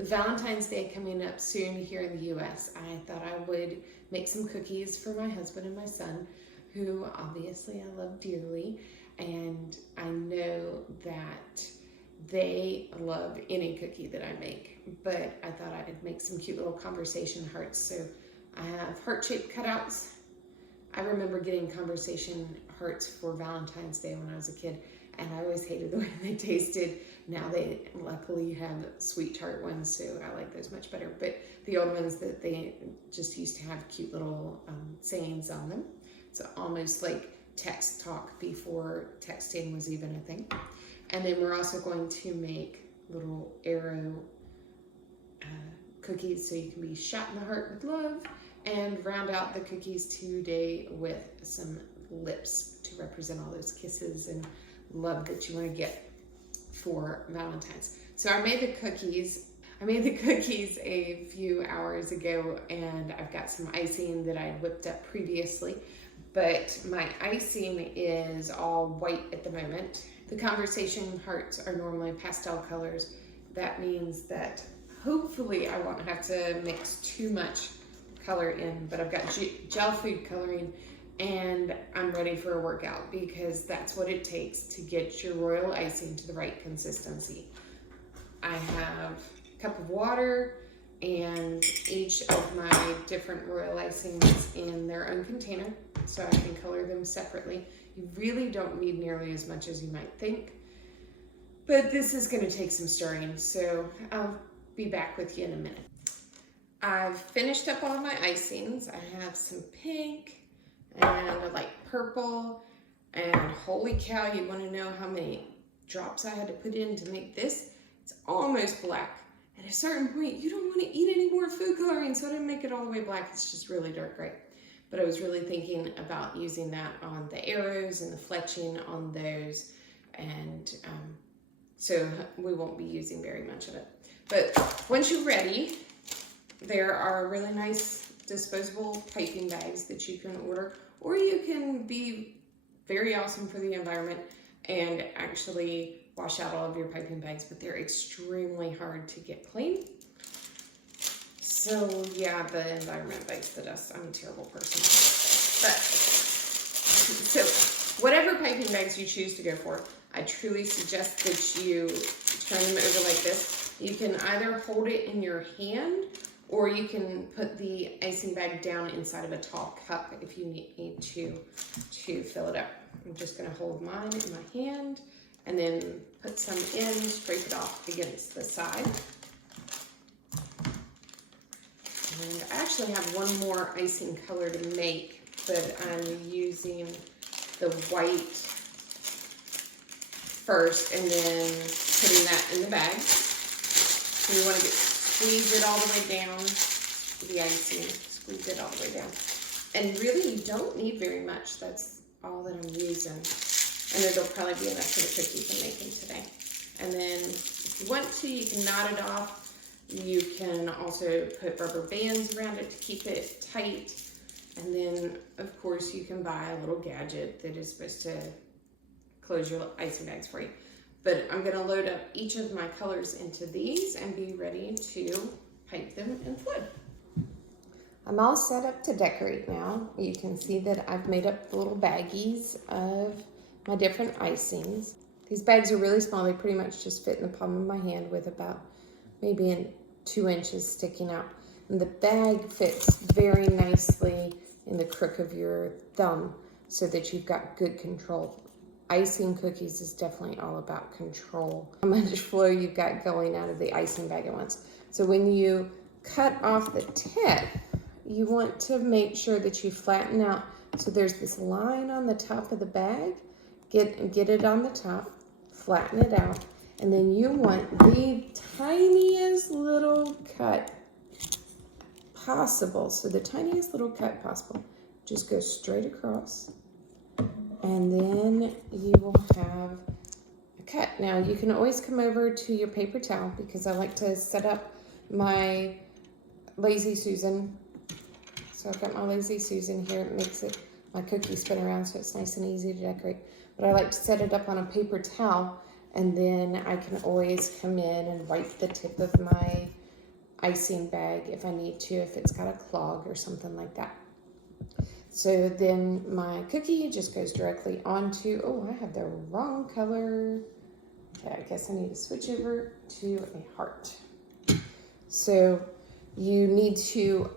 with Valentine's Day coming up soon here in the US, I thought I would make some cookies for my husband and my son, who obviously I love dearly, and I know that they love any cookie that I make, but I thought I'd make some cute little conversation hearts. So I have heart-shaped cutouts. I remember getting conversation hearts for Valentine's Day when I was a kid, and I always hated the way they tasted. Now they luckily have sweet-tart ones, so I like those much better. But the old ones that they just used to have cute little sayings on them. It's almost like text talk before texting was even a thing. And then we're also going to make little arrow cookies so you can be shot in the heart with love, and round out the cookies today with some lips to represent all those kisses and love that you want to get for Valentine's. So I made the cookies a few hours ago, and I've got some icing that I whipped up previously, but my icing is all white at the moment. The conversation hearts are normally pastel colors. That means that hopefully I won't have to mix too much color in, but I've got gel food coloring, and I'm ready for a workout because that's what it takes to get your royal icing to the right consistency. I have a cup of water and each of my different royal icings in their own container, so I can color them separately. You really don't need nearly as much as you might think, but this is going to take some stirring, so I'll be back with you in a minute. I've finished up all of my icings. I have some pink and a light purple, and holy cow, you want to know how many drops I had to put in to make this? It's almost black. At a certain point, you don't want to eat any more food coloring, so I didn't make it all the way black. It's just really dark gray. But I was really thinking about using that on the arrows and the fletching on those, and so we won't be using very much of it. But once you're ready, there are really nice disposable piping bags that you can order, or you can be very awesome for the environment and actually wash out all of your piping bags, but they're extremely hard to get clean. So yeah, the environment bites the dust. I'm a terrible person. But so whatever piping bags you choose to go for, I truly suggest that you turn them over like this. You can either hold it in your hand, or you can put the icing bag down inside of a tall cup if you need to fill it up. I'm just gonna hold mine in my hand and then put some in, scrape it off against the side. And I actually have one more icing color to make, but I'm using the white first and then putting that in the bag. So you want to squeeze it all the way down, the icing, squeeze it all the way down. And really, you don't need very much. That's all that I'm using. And it'll probably be enough for the cookies I'm making today. And then if you want to, you can knot it off. You can also put rubber bands around it to keep it tight. And then, of course, you can buy a little gadget that is supposed to close your icing bags for you. But I'm going to load up each of my colors into these and be ready to pipe them in wood. I'm all set up to decorate now. You can see that I've made up the little baggies of my different icings. These bags are really small. They pretty much just fit in the palm of my hand with about maybe 2 inches sticking out. And the bag fits very nicely in the crook of your thumb so that you've got good control. Icing cookies is definitely all about control. How much flow you've got going out of the icing bag at once. So when you cut off the tip, you want to make sure that you flatten out. So there's this line on the top of the bag. Get it on the top, flatten it out, and then you want the tiniest little cut possible. So the tiniest little cut possible. Just go straight across, and then you will have a cut. Now you can always come over to your paper towel, because I like to set up my Lazy Susan. So I've got my Lazy Susan here. It makes my cookie spin around, so it's nice and easy to decorate. But I like to set it up on a paper towel, and then I can always come in and wipe the tip of my icing bag if I need to, if it's got a clog or something like that. So then my cookie just goes directly onto, oh, I have the wrong color. Okay, I guess I need to switch over to a heart. So you need to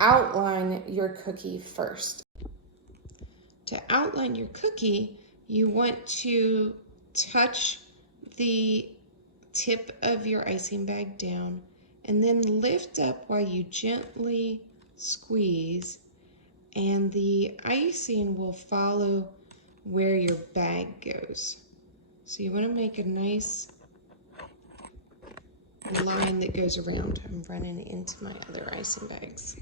outline your cookie first. To outline your cookie, you want to touch the tip of your icing bag down and then lift up while you gently squeeze, and the icing will follow where your bag goes. So you want to make a nice line that goes around. I'm running into my other icing bags.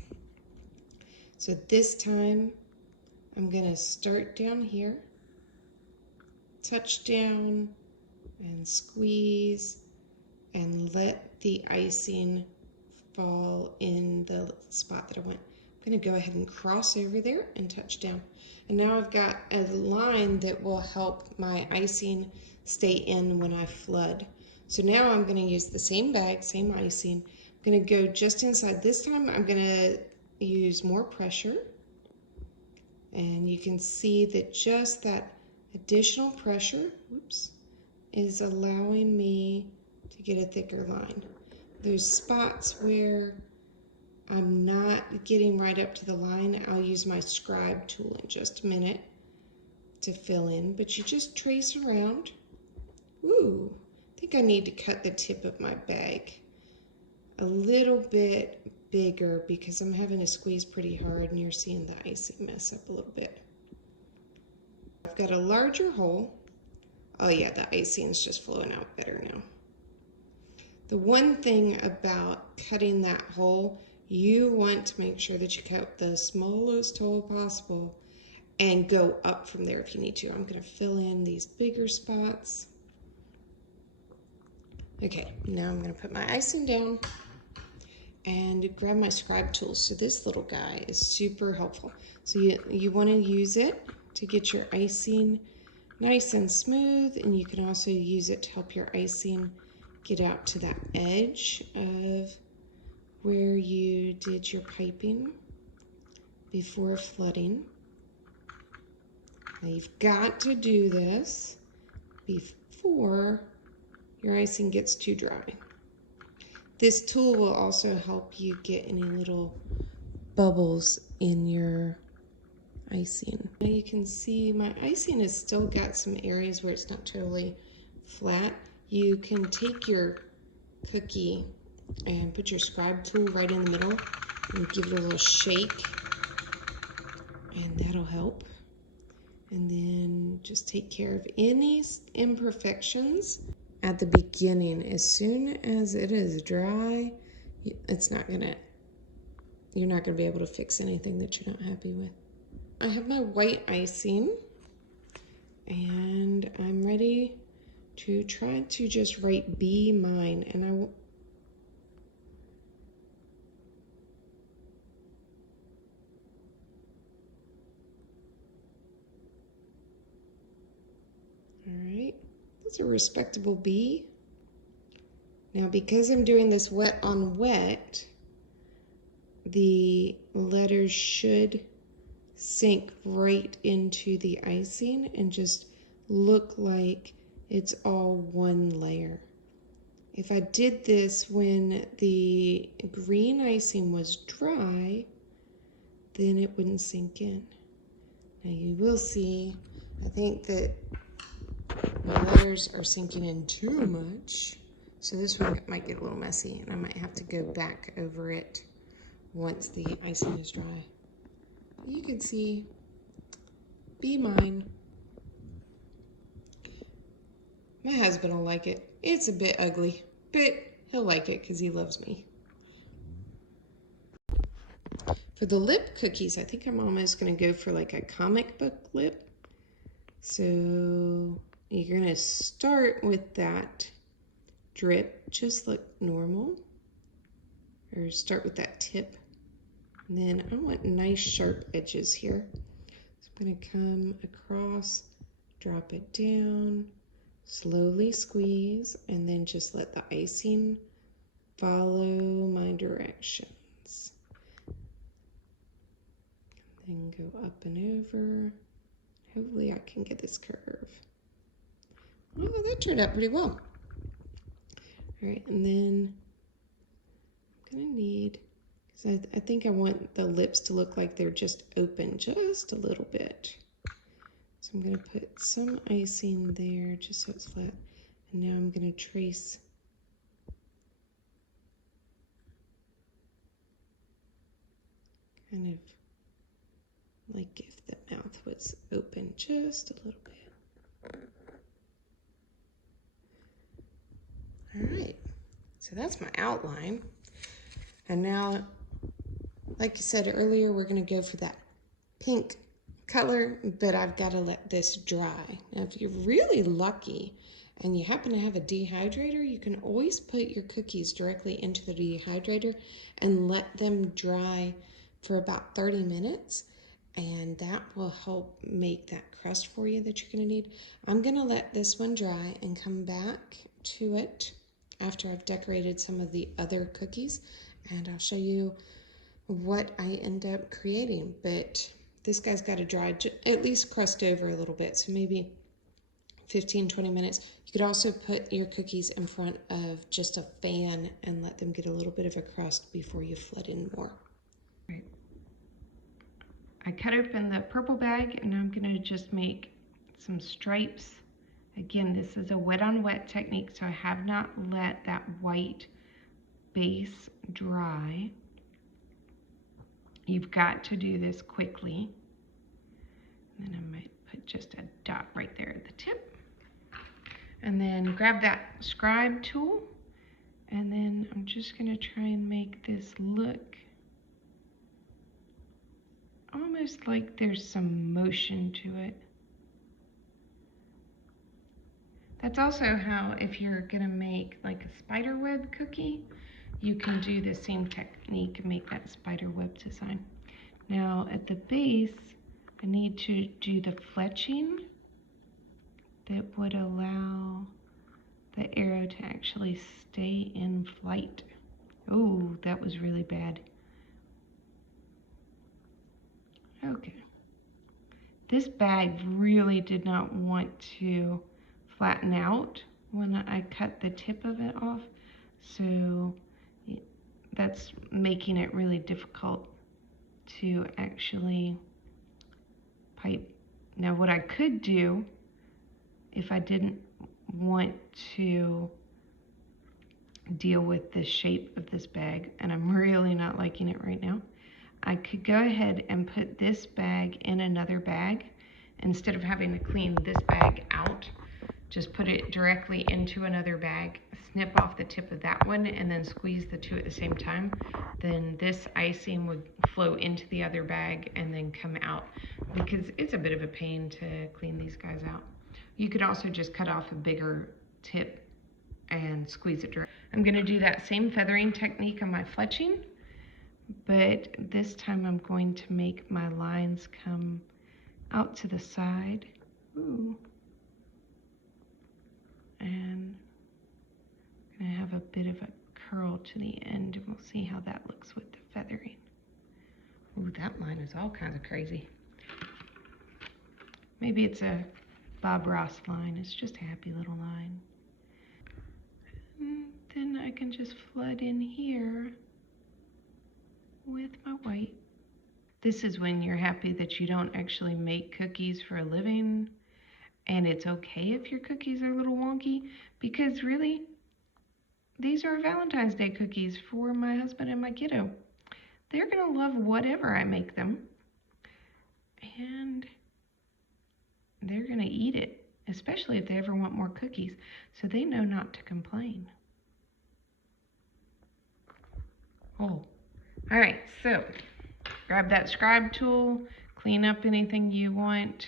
So this time I'm going to start down here, touch down and squeeze, and let the icing fall in the spot that I want. I'm going to go ahead and cross over there and touch down. And now I've got a line that will help my icing stay in when I flood. So now I'm going to use the same bag, same icing. I'm going to go just inside. This time I'm going to use more pressure. And you can see that just that additional pressure, whoops, is allowing me to get a thicker line. There's spots where I'm not getting right up to the line. I'll use my scribe tool in just a minute to fill in, but you just trace around. Ooh, I think I need to cut the tip of my bag a little bit bigger because I'm having to squeeze pretty hard and you're seeing the icing mess up a little bit. I've got a larger hole. Oh yeah, the icing is just flowing out better now. The one thing about cutting that hole, you want to make sure that you cut the smallest hole possible and go up from there if you need to. I'm going to fill in these bigger spots. Okay, now I'm going to put my icing down and grab my scribe tool. So this little guy is super helpful. So you want to use it to get your icing nice and smooth, and you can also use it to help your icing get out to that edge of where you did your piping before flooding. Now you've got to do this before your icing gets too dry. This tool will also help you get any little bubbles in your icing. Now you can see my icing has still got some areas where it's not totally flat. You can take your cookie and put your scribe tool right in the middle and give it a little shake, and that'll help. And then just take care of any imperfections at the beginning. As soon as it is dry, you're not gonna be able to fix anything that you're not happy with. I have my white icing and I'm ready to try to just write Be Mine, and Alright, that's a respectable B. Now because I'm doing this wet on wet, the letters should sink right into the icing and just look like it's all one layer. If I did this when the green icing was dry, then it wouldn't sink in. Now you will see, I think that my letters are sinking in too much, so this one might get a little messy and I might have to go back over it once the icing is dry. You can see Be Mine. My husband will like it. It's a bit ugly, but he'll like it because he loves me. For the lip cookies, I think I'm almost going to go for like a comic book lip. So you're going to start with that drip, just look normal, or start with that tip. And then I want nice sharp edges here. So I'm going to come across, drop it down, slowly squeeze, and then just let the icing follow my directions. Then go up and over. Hopefully I can get this curve. Oh, that turned out pretty well. All right, and then I'm gonna need, because I think I want the lips to look like they're just open just a little bit. So I'm gonna put some icing there just so it's flat. And now I'm gonna trace kind of like if the mouth was open just a little bit. All right, so that's my outline. And now, like you said earlier, we're gonna go for that pink color, but I've gotta let this dry. Now, if you're really lucky and you happen to have a dehydrator, you can always put your cookies directly into the dehydrator and let them dry for about 30 minutes. And that will help make that crust for you that you're gonna need. I'm gonna let this one dry and come back to it after I've decorated some of the other cookies, and I'll show you what I end up creating. But this guy's got to dry, at least crust over a little bit, so maybe 15-20 minutes. You could also put your cookies in front of just a fan and let them get a little bit of a crust before you flood in more. Right. I cut open the purple bag, and I'm going to just make some stripes. Again, this is a wet on wet technique, so I have not let that white base dry. You've got to do this quickly. And then I might put just a dot right there at the tip. And then grab that scribe tool, and then I'm just gonna try and make this look almost like there's some motion to it. That's also how, if you're gonna make like a spider web cookie, you can do the same technique and make that spider web design. Now at the base, I need to do the fletching that would allow the arrow to actually stay in flight. Oh, that was really bad. Okay. This bag really did not want to flatten out when I cut the tip of it off, so that's making it really difficult to actually pipe. Now what I could do, if I didn't want to deal with the shape of this bag, and I'm really not liking it right now, I could go ahead and put this bag in another bag. Instead of having to clean this bag out, just put it directly into another bag, snip off the tip of that one, and then squeeze the two at the same time. Then this icing would flow into the other bag and then come out, because it's a bit of a pain to clean these guys out. You could also just cut off a bigger tip and squeeze it direct. I'm gonna do that same feathering technique on my fletching, but this time I'm going to make my lines come out to the side. Ooh. And I'm gonna have a bit of a curl to the end, and we'll see how that looks with the feathering. Ooh, that line is all kinds of crazy. Maybe it's a Bob Ross line. It's just a happy little line. And then I can just flood in here with my white. This is when you're happy that you don't actually make cookies for a living, and it's okay if your cookies are a little wonky, because really, these are Valentine's Day cookies for my husband and my kiddo. They're gonna love whatever I make them, and they're gonna eat it, especially if they ever want more cookies, so they know not to complain. Oh, all right, so grab that scribe tool, clean up anything you want.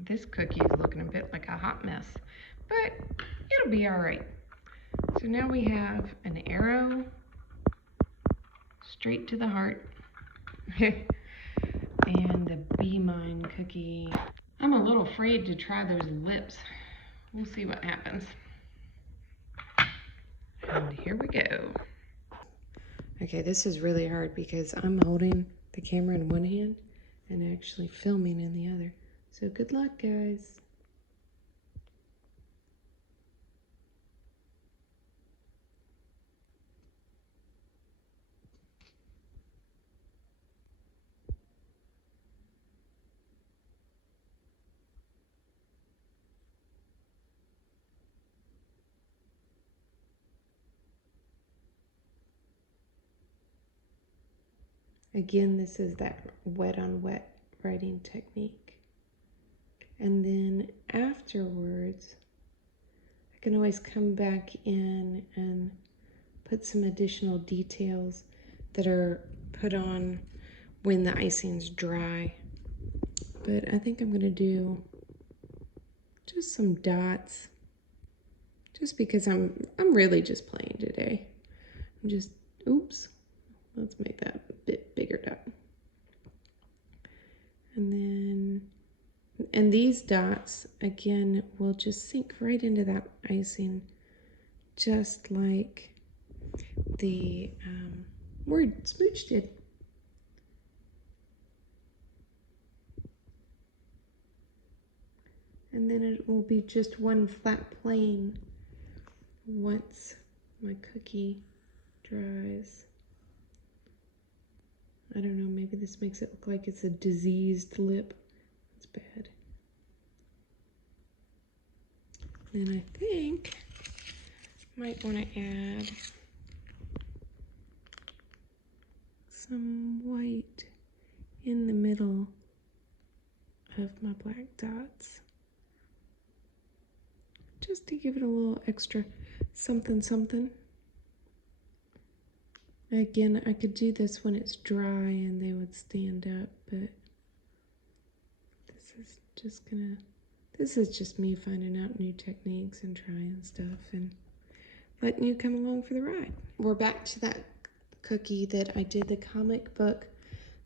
This cookie is looking a bit like a hot mess, but it'll be all right. So now we have an arrow straight to the heart and the Be Mine cookie. I'm a little afraid to try those lips. We'll see what happens. here we go. Okay, this is really hard because I'm holding the camera in one hand and actually filming in the other. So good luck, guys. Again, this is that wet on wet writing technique. And then afterwards, I can always come back in and put some additional details that are put on when the icing's dry. But I think I'm gonna do just some dots, just because I'm really just playing today. I'm just, oops, let's make that a bit bigger dot. And these dots, again, will just sink right into that icing, just like the word smooch did. And then it will be just one flat plane once my cookie dries. I don't know, maybe this makes it look like it's a diseased lip. It's bad. Then I think I might want to add some white in the middle of my black dots, just to give it a little extra something something. Again, I could do this when it's dry and they would stand up, but this is just me finding out new techniques and trying stuff and letting you come along for the ride. We're back to that cookie that I did the comic book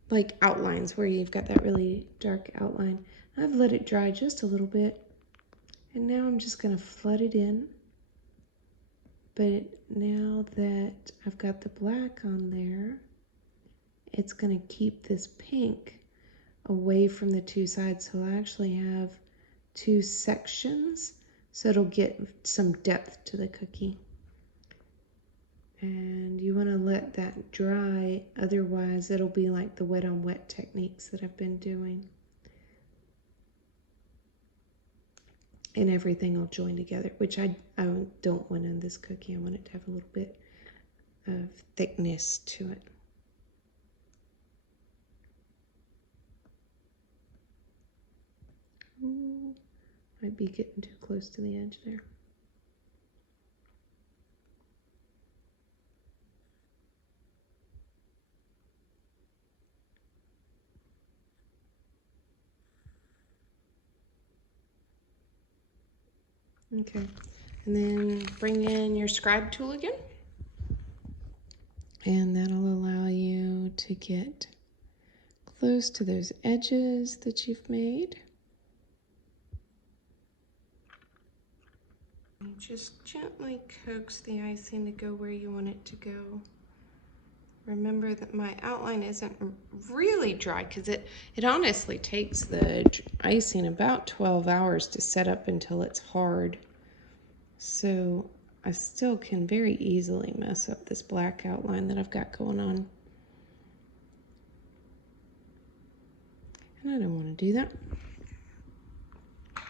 like outlines, where you've got that really dark outline. I've let it dry just a little bit, and now I'm just gonna flood it in. But now that I've got the black on there, it's gonna keep this pink away from the two sides. So I actually have two sections, so it'll get some depth to the cookie. And you wanna let that dry, otherwise it'll be like the wet on wet techniques that I've been doing. And everything will join together, which I don't want in this cookie. I want it to have a little bit of thickness to it. Ooh, might be getting too close to the edge there. Okay, and then bring in your scribe tool again. And that'll allow you to get close to those edges that you've made. And just gently coax the icing to go where you want it to go. Remember that my outline isn't really dry, because it honestly takes the icing about 12 hours to set up until it's hard. So I still can very easily mess up this black outline that I've got going on. And I don't want to do that. All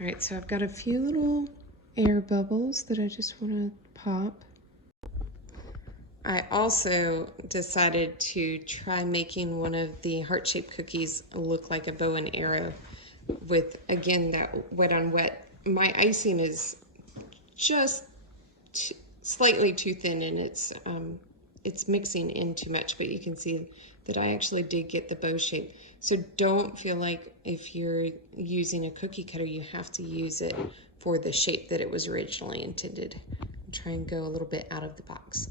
right, so I've got a few little air bubbles that I just want to pop. I also decided to try making one of the heart-shaped cookies look like a bow and arrow with, again, that wet on wet. My icing is just slightly too thin, and it's mixing in too much, but you can see that I actually did get the bow shape. So don't feel like if you're using a cookie cutter, you have to use it for the shape that it was originally intended. Try and go a little bit out of the box.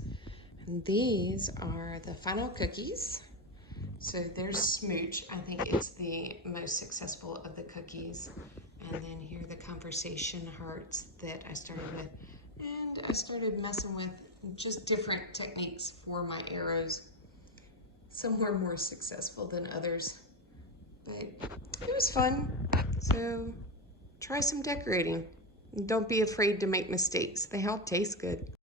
And these are the final cookies. So there's Smooch. I think it's the most successful of the cookies. And then here are the conversation hearts that I started with. And I started messing with just different techniques for my arrows. Some were more successful than others, but it was fun. So try some decorating. Don't be afraid to make mistakes. They all taste good.